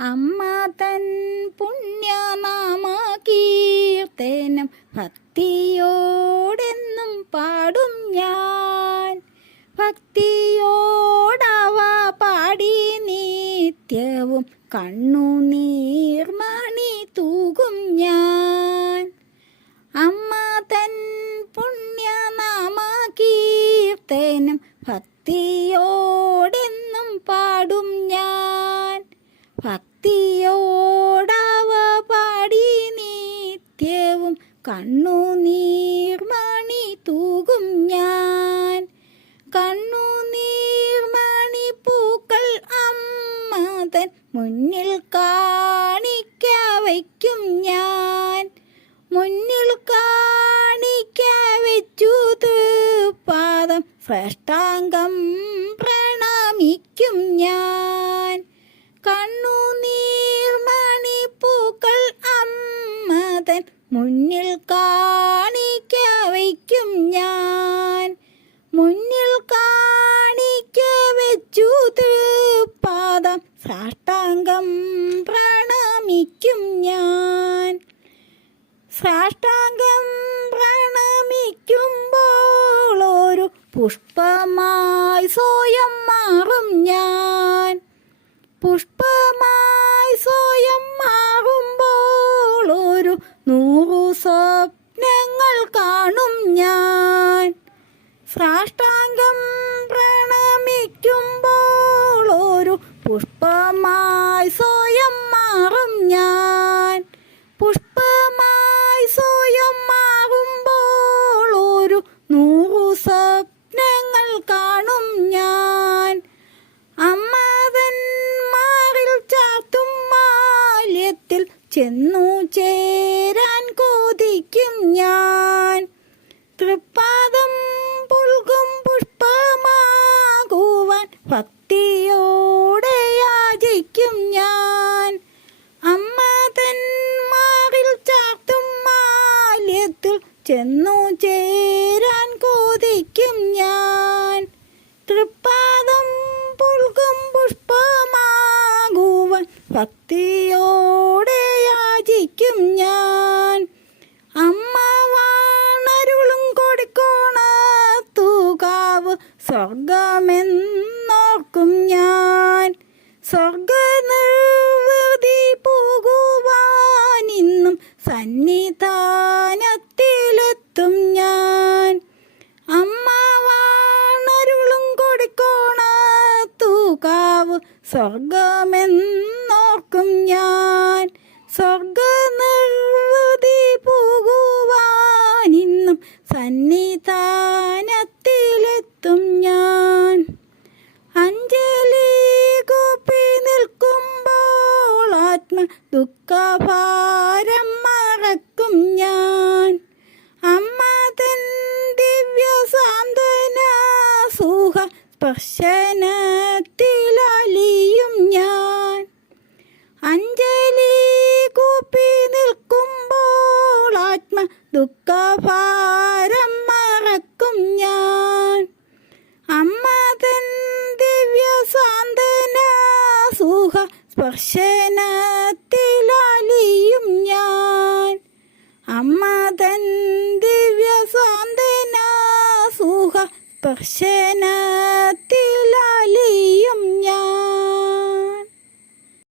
അമ്മ തൻ പുണ്യനാമ കീർത്തനം ഭക്തിയോടെന്നും പാടും ഞാൻ. ഭക്തിയോടവ പാടി നിത്യവും കണ്ണുനീർമണി തൂകും ഞാൻ. അമ്മ തൻ പുണ്യനാമ കീർത്തനം ഭക്തിയോടെന്നും പാടും ഞാൻ. ഭക്തിയോടവ നിത്യവും കണ്ണുനീർമണി തൂകും ഞാൻ. കണ്ണുനീർമണി പൂക്കൾ അമ്മതൻ മുന്നിൽ കാണിക്ക വയ്ക്കും ഞാൻ. മുന്നിൽ കാണിക്ക വെച്ചു പാദം ശ്രേഷ്ടാംഗം മുന്നിൽ കാണിക്ക വയ്ക്കും ഞാൻ. മുന്നിൽ കാണിക്ക വെച്ചു പാദം സാഷ്ടാംഗം പ്രണമിക്കും ഞാൻ. സാഷ്ടാംഗം പ്രണമിക്കുമ്പോൾ ഒരു പുഷ്പമായി സ്വയം മാറും ഞാൻ. പുഷ്പമായി സാഷ്ടാംഗം പ്രണമിക്കുമ്പോൾ ഒരു പുഷ്പമായി സ്വയം മാറും ഞാൻ. പുഷ്പമായി സ്വയം മാറുമ്പോൾ ഒരു നൂറു സ്വപ്നങ്ങൾ കാണും ഞാൻ. അമ്മതൻ മാറിൽ ചാത്തും മാല്യത്തിൽ ചെന്നു ചേരാൻ കൊതിക്കും ഞാൻ. ഭക്തിയോടെ യാചിക്കും ഞാൻ. അമ്മ തന്മാറിൽ മാറിൽ ചാർത്തും മാല്യത്തിൽ ചെന്നു ചേരാൻ കൊതിക്കും ഞാൻ. തൃപ്പാദം പുൽകും പുഷ്പമാകുവൻ ഭക്തിയോടെ യാചിക്കും ഞാൻ. അമ്മ വാണരുളും കൊടിക്കോണ തൂകാവ് ഞാൻ സ്വർഗ നിർവൃതി പോകുവാൻ ഇന്നും സന്നിധാനത്തിലെത്തും ഞാൻ. അമ്മ വാണരുളും കൊടുക്കോണത്തുകാവ് സ്വർഗമെന്നോർക്കും ഞാൻ. സ്വർഗ ആത്മ ദുഃഖഭാരം മറക്കും ഞാൻ. അമ്മ തൻ ദിവ്യ സാന്ത്വന സുഖ സ്പർശനത്തിലലിയും ഞാൻ. അഞ്ജലി കൂപ്പി നിൽക്കുമ്പോൾ ആത്മ ദുഃഖഭാരം സ്പർശനത്തിലലിയും ഞാൻ. അമ്മ തൻ ദിവ്യ സാന്ത്വന സുഖ സ്പർശനത്തിൽ